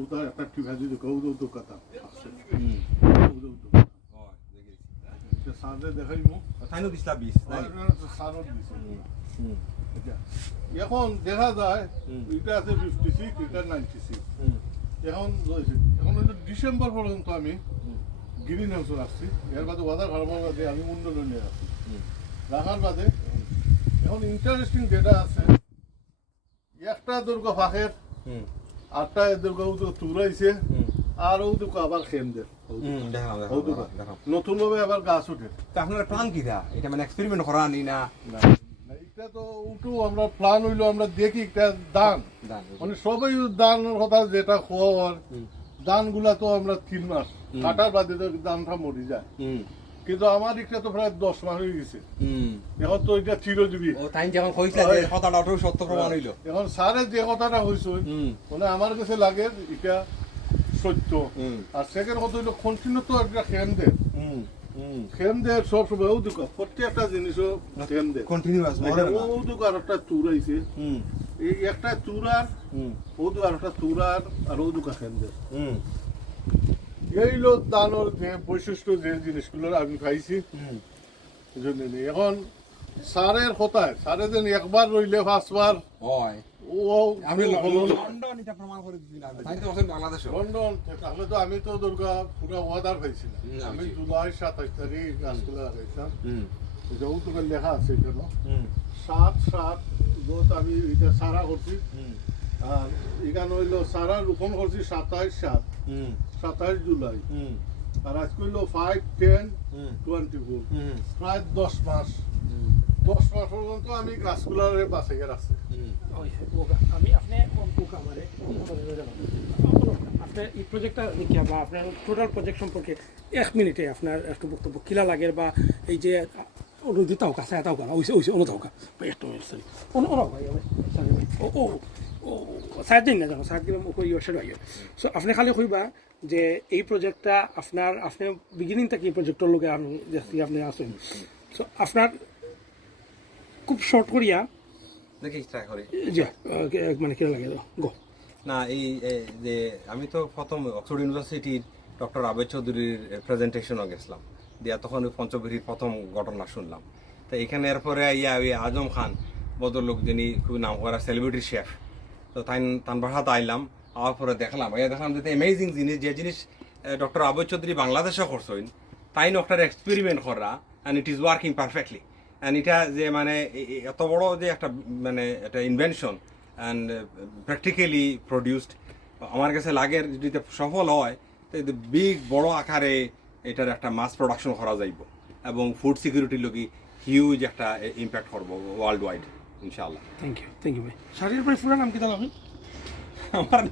ওটা একটা টিভাজি দোকাতা আছে সাদে দেখাইমু তাইনো দিছলা 20 সারত দিছে এখন দেখা যায় এটা আছে 56 এটা 96 এখন হয়তো ডিসেম্বর পর্যন্ত আমি গ্রিন হাউসে রাখছি এর বাদে ওয়াদার ফার্মার বাদে আমি মন্ডলে নিয়ে রাখছি রাখার বাদে এখন ইন্টারেস্টিং যেটা আছে একটা দুর্গা ফাঁকের আটটা দুর্গা তুরাইছে আর ও দুর্গা আবার খেমদের নতুন ভাবে আবার গাছ উঠে আপনার প্ল্যান কি দা এটা মানে এক্সপেরিমেন্ট করা নি না এটা তো উঠু আমরা প্ল্যান হইলো আমরা দেখি একটা দান মানে সবাই দানের কথা যেটা খবর দান গুলা তো আমরা 3 মাস কাটার বাদে তো দানটা মরি যায় কিন্তু আমার একটা তো প্রায় 10 মাস হয়ে গেছে এখন তো এটা চিরজীবী ও তাই যখন কইছিল যে কথাটা অটো সত্য প্রমাণ হইলো এখন স্যারের যে কথাটা হইছে মানে আমার কাছে লাগে এটা সত্য আর সেকেন্ড কথা হইলো কন্টিনিউ তো একটা খেম দে সব সময় ও দুকা প্রত্যেকটা জিনিসও খেম দে কন্টিনিউয়াস ও দুকা আর একটা তুর আইছে এই একটা তুর আর ও দুকা আর একটা তুর আর ও দুকা খেম দে এই লোক দানোর যে বৈশিষ্ট্য যে জিনিসগুলো আমি খাইছি এখন সারের কথায় সারে যেন একবার রইলে 5 বার হয় ও আমি লন্ডন এটা প্রমাণ করে দিছিলাম তাই তো আছেন বাংলাদেশে লন্ডন তাহলে তো আমি তো দুর্গা পুরো ওয়াদার পাইছিলাম আমি জুলাই 27 তারিখ গাছগুলো লাগাইছিলাম যৌতুক লেখা আছে এখানে 7/7 গত আমি এটা সারা করছি আর এখানে হইলো সারা রোপণ করছি 27 জুলাই আর আজকে হইলো 5/10/24 প্রায় 10 মাস 10 মাস পর্যন্ত আমি গাছগুলোর বাঁচাইয়া রাখছি আমি আপনি আপনার এই প্রজেক্টটা দেখিয়া বা আপনার টোটাল প্রজেক্ট সম্পর্কে 1 মিনিটে আপনার একটু বক্তব্য কিলা লাগে বা এই যে অনুদি তাওকা সায়া তাওকা ওইসে অনু তাওকা ভাই একটু সরি অনু ভাই ও ও ও সাইড দিন না জানো সাইড দিন ওই ইউর আইও সো আপনি খালি কইবা যে এই প্রজেক্টটা আপনার আপনি বিগিনিং থেকে এই প্রজেক্টের লগে আমি দেখি আপনি আসেন সো আপনার খুব শর্ট করিয়া দেখি ট্রাই করি জি মানে কিলা লাগে গো না এই যে আমি তো প্রথম অক্সফোর্ড ইউনিভার্সিটির ডক্টর আবেদ চৌধুরীর প্রেজেন্টেশনও গেছিলাম দিয়া তখন পঞ্চবিহির প্রথম ঘটনা শুনলাম তো এখানে এরপরে ইয়া ওই আজম খান বদরলোক যিনি খুব নাম করা সেলিব্রিটি শেফ তো তান ভাষাতে আইলাম আওয়ার পরে দেখলাম যে অ্যামেজিং জিনিস যে জিনিস ডক্টর আবেদ চৌধুরী বাংলাদেশে করছেন তাই একটা এক্সপেরিমেন্ট করা and it is working perfectly and এটা যে মানে এত বড় যে একটা মানে একটা ইনভেনশন অ্যান্ড প্র্যাকটিক্যালি প্রডিউসড আমার কাছে লাগে যদি সফল হয় তো বিগ বড় আকারে এটার একটা মাস প্রোডাকশন করা যাইব এবং ফুড সিকিউরিটির লগি হিউজ একটা ইম্প্যাক্ট করবো ওয়ার্ল্ড ওয়াইড ইনশাআল্লাহ থ্যাংক ইউ ভাই শাড়ির পরে পুরা নাম কি তাহলে আমার